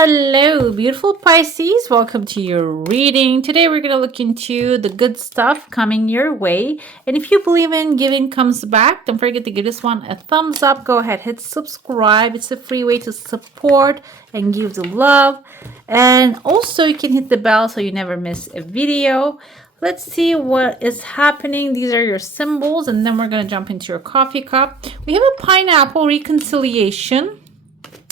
Hello, beautiful Pisces. Welcome to your reading. Today we're going to look into the good stuff coming your way. And if you believe in giving comes back, don't forget to give this one a thumbs up. Go ahead, hit subscribe. It's a free way to support and give the love. And also you can hit the bell so you never miss a video. Let's see what is happening. These are your symbols. And then we're going to jump into your coffee cup. We have a pineapple reconciliation.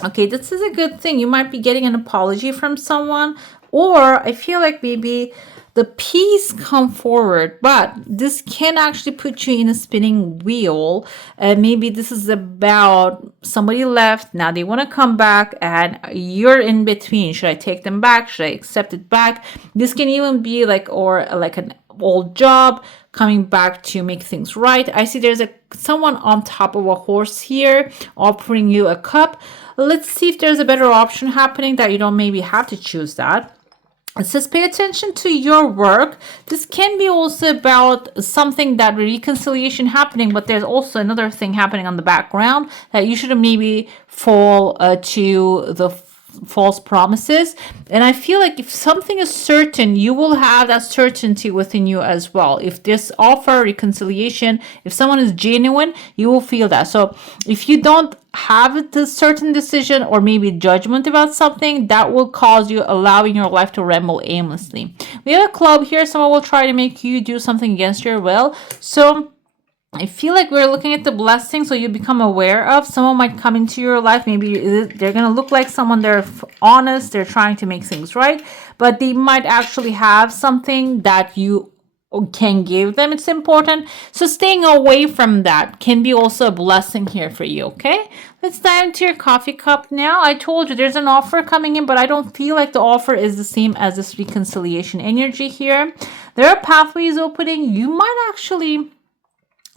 Okay, this is a good thing. You might be getting an apology from someone, or I feel like maybe the peace come forward, but this can actually put you in a spinning wheel. Maybe this is about somebody left, now they want to come back, and you're in between. Should I take them back? Should I accept it back? This can even be like an old job coming back to make things right. I see there's someone on top of a horse here offering you a cup. Let's see if there's a better option happening that you don't maybe have to choose that. It says pay attention to your work. This can be also about something that reconciliation happening, but there's also another thing happening on the background that you should maybe fall to the false promises. And I feel like if something is certain, you will have that certainty within you as well. If this offer reconciliation, if someone is genuine, you will feel that. So if you don't have the certain decision or maybe judgment about something, that will cause you allowing your life to ramble aimlessly. We have a club here. Someone will try to make you do something against your will. So I feel like we're looking at the blessing, so you become aware of. Someone might come into your life. Maybe they're going to look like someone, they're honest, they're trying to make things right, but they might actually have something that you can give them. It's important. So staying away from that can be also a blessing here for you, okay? Let's dive into your coffee cup now. I told you there's an offer coming in, but I don't feel like the offer is the same as this reconciliation energy here. There are pathways opening. You might actually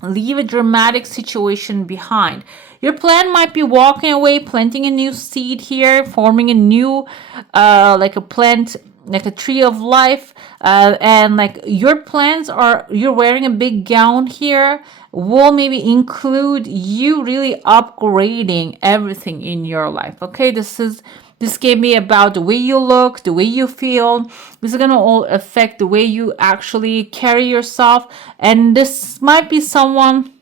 leave a dramatic situation behind. Your plan might be walking away, planting a new seed here, forming a new like a plant, like a tree of life, and like your plans are, you're wearing a big gown here, will maybe include you really upgrading everything in your life. Okay, this can be about the way you look, the way you feel. This is going to all affect the way you actually carry yourself. And this might be someone,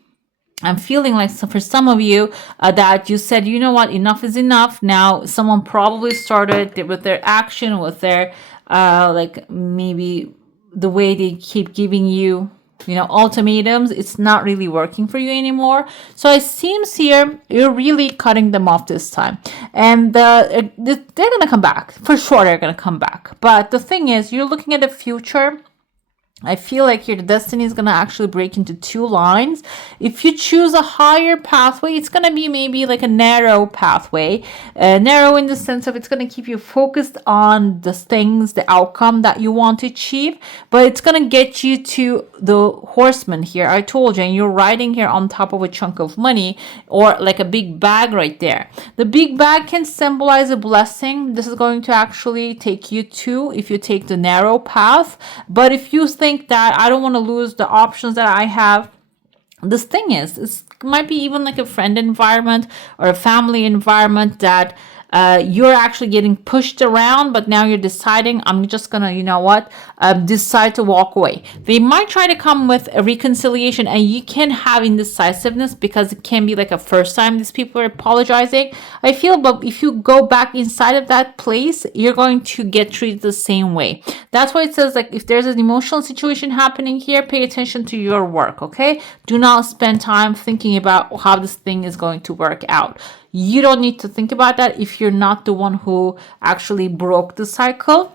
I'm feeling like for some of you that you said, you know what, enough is enough. Now someone probably started with their action, with their like maybe the way they keep giving you, ultimatums. It's not really working for you anymore. So it seems here you're really cutting them off this time, and they're gonna come back for sure. They're gonna come back, but the thing is, you're looking at the future. I feel like here the destiny is going to actually break into two lines. If you choose a higher pathway, it's going to be maybe like a narrow pathway. Narrow in the sense of it's going to keep you focused on the things, the outcome that you want to achieve. But it's going to get you to the horseman here. I told you, and you're riding here on top of a chunk of money or like a big bag right there. The big bag can symbolize a blessing. This is going to actually take you to, if you take the narrow path. But if you think that I don't want to lose the options that I have, this thing is, it might be even like a friend environment or a family environment that you're actually getting pushed around, but now you're deciding, I'm just gonna, decide to walk away. They might try to come with a reconciliation, and you can have indecisiveness because it can be like a first time these people are apologizing. I feel, but if you go back inside of that place, you're going to get treated the same way. That's why it says, like, if there's an emotional situation happening here, pay attention to your work, okay? Do not spend time thinking about how this thing is going to work out. You don't need to think about that if you're not the one who actually broke the cycle.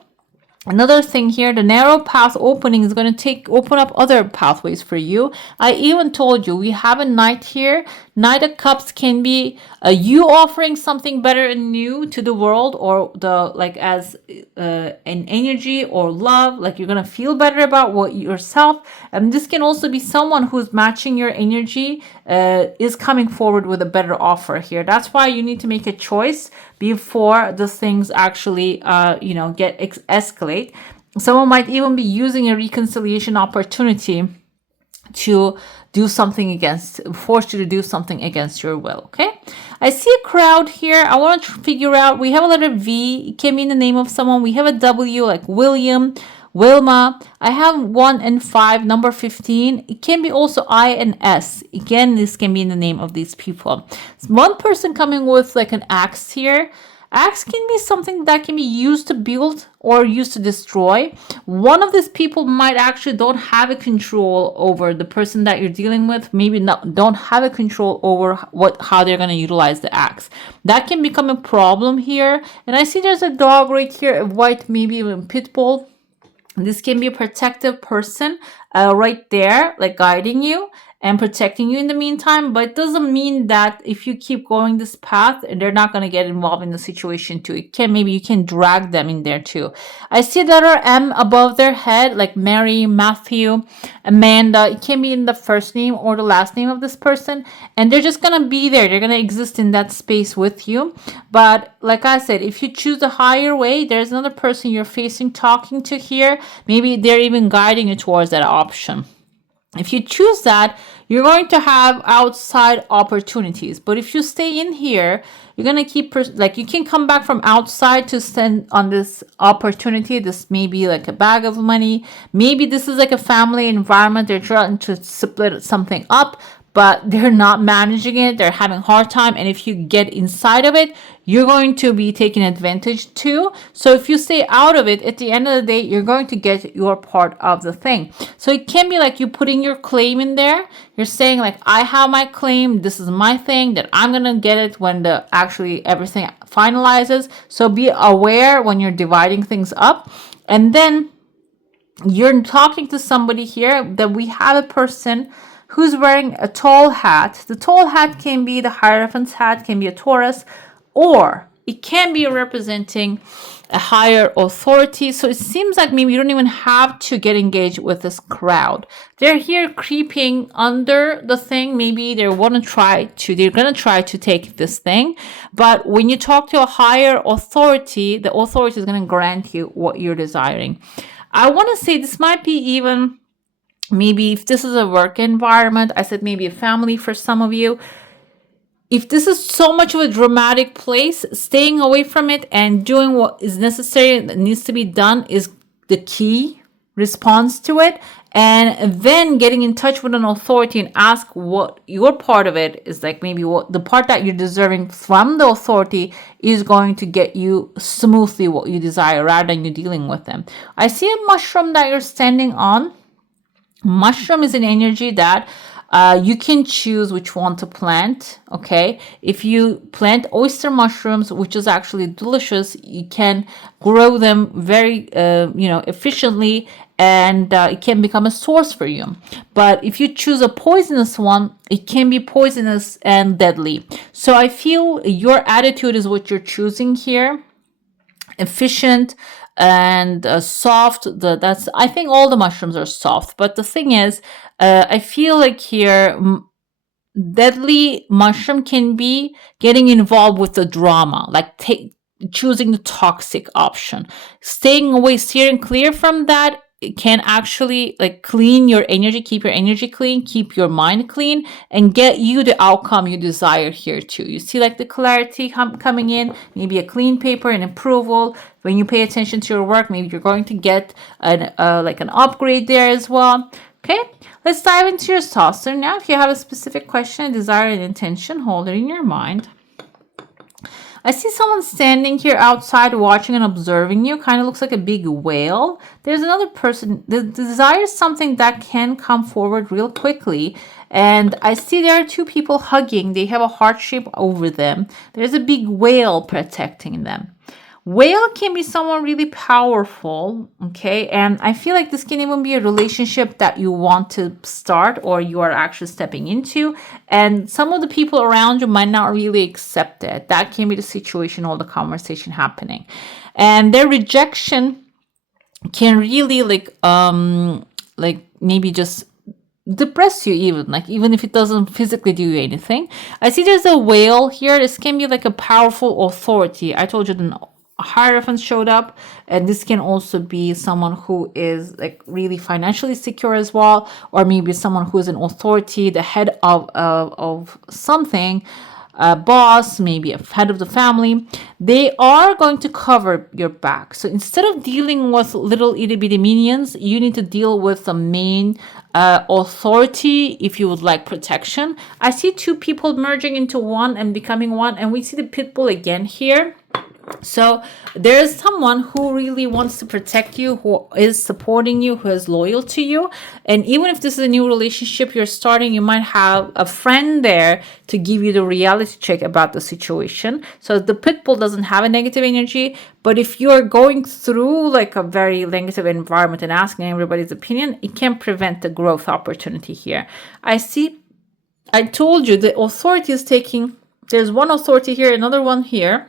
Another thing here, the narrow path opening is going to open up other pathways for you. I even told you we have a Knight here. Knight of Cups can be you offering something better and new to the world, or as an energy or love, like you're going to feel better about yourself. And this can also be someone who's matching your energy, is coming forward with a better offer here. That's why you need to make a choice before the things actually get escalate. Someone might even be using a reconciliation opportunity to force you to do something against your will. Okay. I see a crowd here. I want to figure out, we have a letter V. It can be in the name of someone. We have a W, like William, Wilma. I have 1 and 5, number 15. It can be also I and S. Again, this can be in the name of these people. It's one person coming with like an axe here. Axe can be something that can be used to build or used to destroy. One of these people might actually don't have a control over the person that you're dealing with. Maybe don't have a control over how they're going to utilize the axe. That can become a problem here. And I see there's a dog right here, a white, maybe even pit bull. This can be a protective person right there, like guiding you and protecting you in the meantime. But it doesn't mean that if you keep going this path, they're not going to get involved in the situation too. Maybe you can drag them in there too. I see the letter M above their head, like Mary, Matthew, Amanda. It can be in the first name or the last name of this person. And they're just going to be there. They're going to exist in that space with you. But like I said, if you choose the higher way, there's another person you're facing, talking to here. Maybe they're even guiding you towards that option. If you choose that, you're going to have outside opportunities. But if you stay in here, you're going to keep, you can come back from outside to stand on this opportunity. This may be like a bag of money. Maybe this is like a family environment. They're trying to split something up, but they're not managing it. They're having a hard time. And if you get inside of it, you're going to be taken advantage too. So if you stay out of it, at the end of the day, you're going to get your part of the thing. So it can be like you putting your claim in there. You're saying like, I have my claim. This is my thing that I'm going to get it when actually everything finalizes. So be aware when you're dividing things up. And then you're talking to somebody here that we have a person who's wearing a tall hat. The tall hat can be the Hierophant's hat, can be a Taurus, or it can be representing a higher authority. So it seems like maybe you don't even have to get engaged with this crowd. They're here creeping under the thing. Maybe they're going to try to take this thing. But when you talk to a higher authority, the authority is going to grant you what you're desiring. I want to say this might be even, maybe if this is a work environment, I said maybe a family for some of you. If this is so much of a dramatic place, staying away from it and doing what is necessary that needs to be done is the key response to it. And then getting in touch with an authority and ask what your part of it is, like maybe what the part that you're deserving from the authority is going to get you smoothly what you desire rather than you dealing with them. I see a mushroom that you're standing on. Mushroom is an energy that you can choose which one to plant. Okay, if you plant oyster mushrooms, which is actually delicious, you can grow them very efficiently, and it can become a source for you. But if you choose a poisonous one, it can be poisonous and deadly. So I feel your attitude is what you're choosing here. Efficient and soft. I think all the mushrooms are soft, but the thing is, I feel like here deadly mushroom can be getting involved with the drama, like choosing the toxic option. Staying away, steering clear from that, it can actually like clean your energy, keep your energy clean, keep your mind clean, and get you the outcome you desire here too. You see like the clarity coming in, maybe a clean paper and approval. When you pay attention to your work, maybe you're going to get an upgrade there as well. Okay, let's dive into your star sign now. If you have a specific question, a desire, and intention, hold it in your mind. I see someone standing here outside watching and observing you. Kind of looks like a big whale. There's another person. The desire is something that can come forward real quickly. And I see there are two people hugging. They have a heart shape over them. There's a big whale protecting them. Whale can be someone really powerful, okay? And I feel like this can even be a relationship that you want to start or you are actually stepping into. And some of the people around you might not really accept it. That can be the situation or the conversation happening. And their rejection can really maybe just depress you even if it doesn't physically do you anything. I see there's a whale here. This can be like a powerful authority. I told you Hierophant showed up, and this can also be someone who is like really financially secure as well, or maybe someone who is an authority, the head of something, a boss, maybe a head of the family. They are going to cover your back. So instead of dealing with little itty bitty minions, you need to deal with the main authority if you would like protection. I see two people merging into one and becoming one, and we see the pit bull again here. So there's someone who really wants to protect you, who is supporting you, who is loyal to you. And even if this is a new relationship you're starting, you might have a friend there to give you the reality check about the situation. So the pit bull doesn't have a negative energy, but if you're going through like a very negative environment and asking everybody's opinion, it can prevent the growth opportunity here. I told you the authority is taking, there's one authority here, another one here.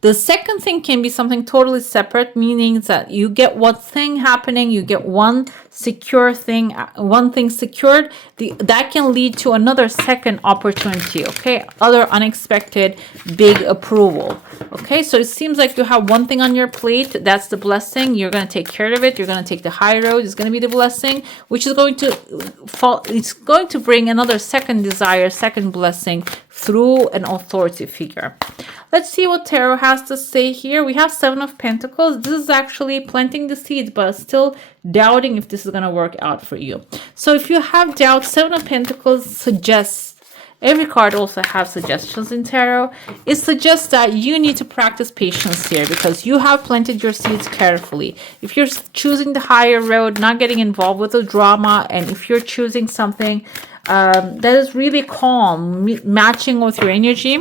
The second thing can be something totally separate, meaning that you get one thing happening, you get one secure thing, one thing secured, that can lead to another second opportunity, okay? Other unexpected big approval, okay? So it seems like you have one thing on your plate, that's the blessing, you're going to take care of it, you're going to take the high road, it's going to be the blessing, which is going to fall, it's going to bring another second desire, second blessing through an authority figure. Let's see what Tarot has to say here. We have Seven of Pentacles. This is actually planting the seeds, but still doubting if this is going to work out for you. So if you have doubt, Seven of Pentacles suggests, every card also has suggestions in Tarot. It suggests that you need to practice patience here because you have planted your seeds carefully. If you're choosing the higher road, not getting involved with the drama, and if you're choosing something that is really calm, matching with your energy,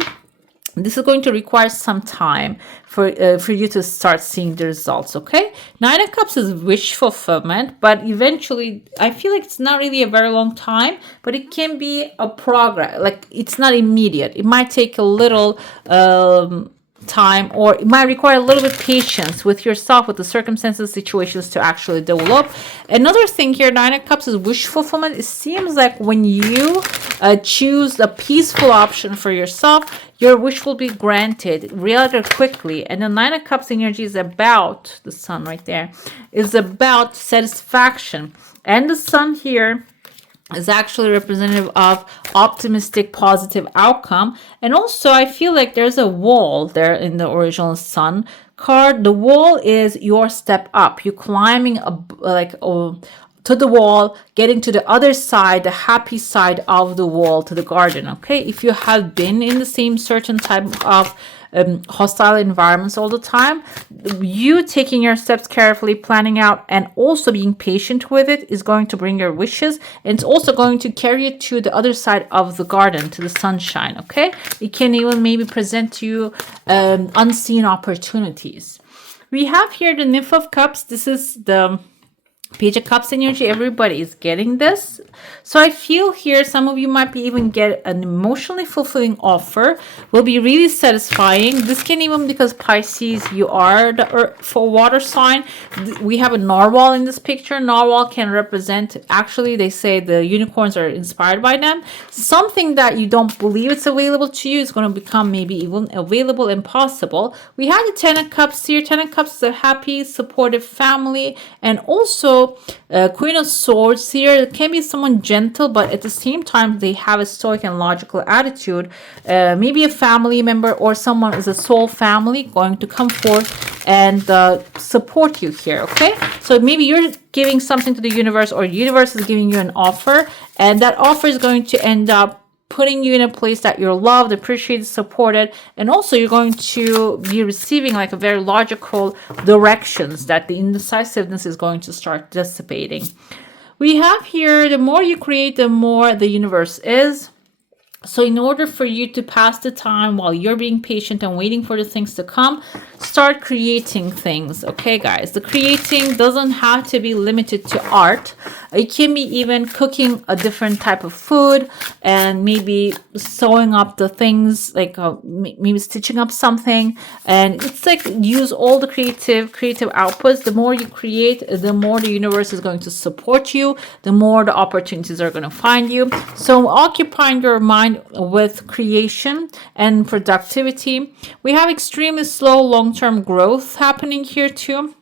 this is going to require some time for you to start seeing the results, okay? Nine of Cups is wish fulfillment, but eventually, I feel like it's not really a very long time, but it can be a progress. Like, it's not immediate. It might take a little time, or it might require a little bit patience with yourself, with the circumstances, situations to actually develop. Another thing here, Nine of Cups is wish fulfillment. It seems like when you choose a peaceful option for yourself, your wish will be granted rather quickly. And the Nine of Cups energy is about, the sun right there, is about satisfaction. And the sun here is actually representative of optimistic, positive outcome. And also, I feel like there's a wall there in the original sun card. The wall is your step up. You're climbing to the wall, getting to the other side, the happy side of the wall, to the garden, okay? If you have been in the same certain type of hostile environments all the time, you taking your steps carefully, planning out, and also being patient with it is going to bring your wishes, and it's also going to carry it to the other side of the garden, to the sunshine, okay? It can even maybe present you unseen opportunities. We have here the Nymph of Cups. This is the Page of Cups energy. Everybody is getting this. So I feel here some of you might be even get an emotionally fulfilling offer. Will be really satisfying. This can even, because Pisces, you are the earth for water sign. We have a narwhal in this picture. Narwhal can represent, actually they say the unicorns are inspired by them. Something that you don't believe it's available to you is going to become maybe even available and possible. We have the Ten of Cups here. Ten of Cups is a happy, supportive family, and also Queen of Swords here. It can be someone gentle, but at the same time they have a stoic and logical attitude. Maybe a family member or someone is a soul family going to come forth and support you here, okay? So maybe you're giving something to the universe, or the universe is giving you an offer, and that offer is going to end up putting you in a place that you're loved, appreciated, supported, and also you're going to be receiving like a very logical directions that the indecisiveness is going to start dissipating. We have here, the more you create, the more the universe is. So in order for you to pass the time while you're being patient and waiting for the things to come, start creating things, okay, guys? The creating doesn't have to be limited to art. It can be even cooking a different type of food and maybe sewing up the things, like maybe stitching up something. And it's like use all the creative outputs. The more you create, the more the universe is going to support you, the more the opportunities are going to find you. So occupying your mind aligned with creation and productivity. We have extremely slow long-term growth happening here too.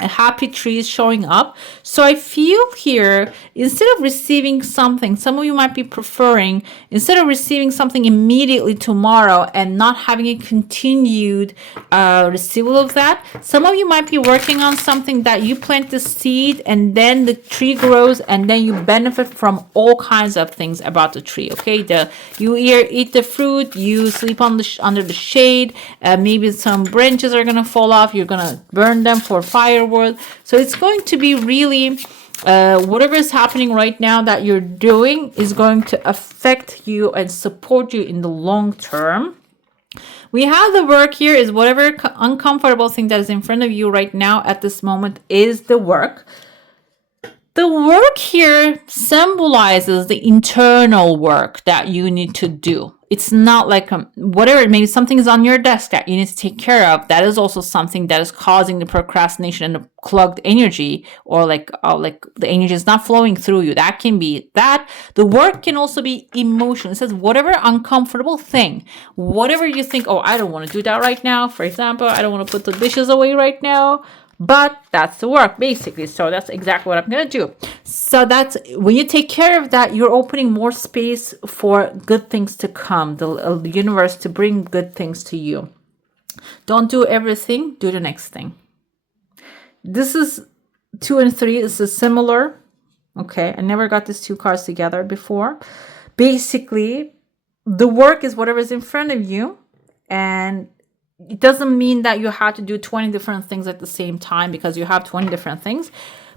A happy tree is showing up. So I feel here, instead of receiving something, some of you might be preferring, instead of receiving something immediately tomorrow and not having a continued receival of that, some of you might be working on something that you plant the seed and then the tree grows and then you benefit from all kinds of things about the tree. Okay, you eat the fruit, you sleep on under the shade, maybe some branches are gonna fall off, you're gonna burn them for fire world. So it's going to be really whatever is happening right now that you're doing is going to affect you and support you in the long term. We have the work here is whatever uncomfortable thing that is in front of you right now at this moment is the work. The work here symbolizes the internal work that you need to do. It's not like whatever, maybe something is on your desk that you need to take care of. That is also something that is causing the procrastination and the clogged energy, or like the energy is not flowing through you. That can be that. The work can also be emotion. It says whatever uncomfortable thing, whatever you think, oh, I don't want to do that right now. For example, I don't want to put the dishes away right now. But that's the work basically. So that's exactly what I'm going to do. So that's when you take care of that, you're opening more space for good things to come, the universe to bring good things to you. Don't do everything, do the next thing. This is 2 and 3. This is similar. Okay, I never got these two cards together before. Basically, the work is whatever is in front of you, and it doesn't mean that you have to do 20 different things at the same time because you have 20 different things.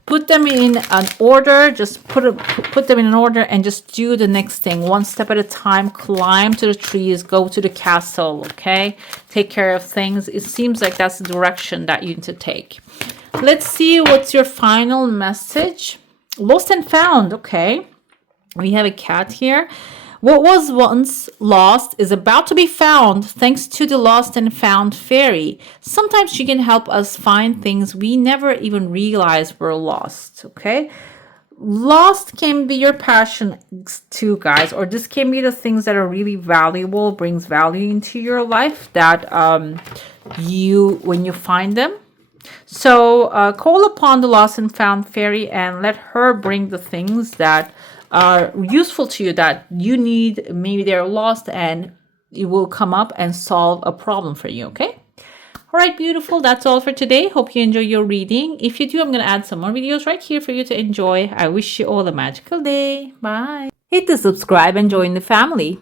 Put them in an order, just put them in an order and just do the next thing one step at a time. Climb to the trees, go to the castle, okay? Take care of things. It seems like that's the direction that you need to take. Let's see what's your final message. Lost and found, okay? We have a cat here. What was once lost is about to be found thanks to the lost and found fairy. Sometimes she can help us find things we never even realized were lost, okay? Lost can be your passion too, guys, or this can be the things that are really valuable, brings value into your life that when you find them. So call upon the lost and found fairy and let her bring the things that are useful to you that you need. Maybe they're lost and it will come up and solve a problem for you. Okay. All right, beautiful. That's all for today. Hope you enjoy your reading. If you do, I'm going to add some more videos right here for you to enjoy. I wish you all a magical day. Bye. Hit the subscribe and join the family.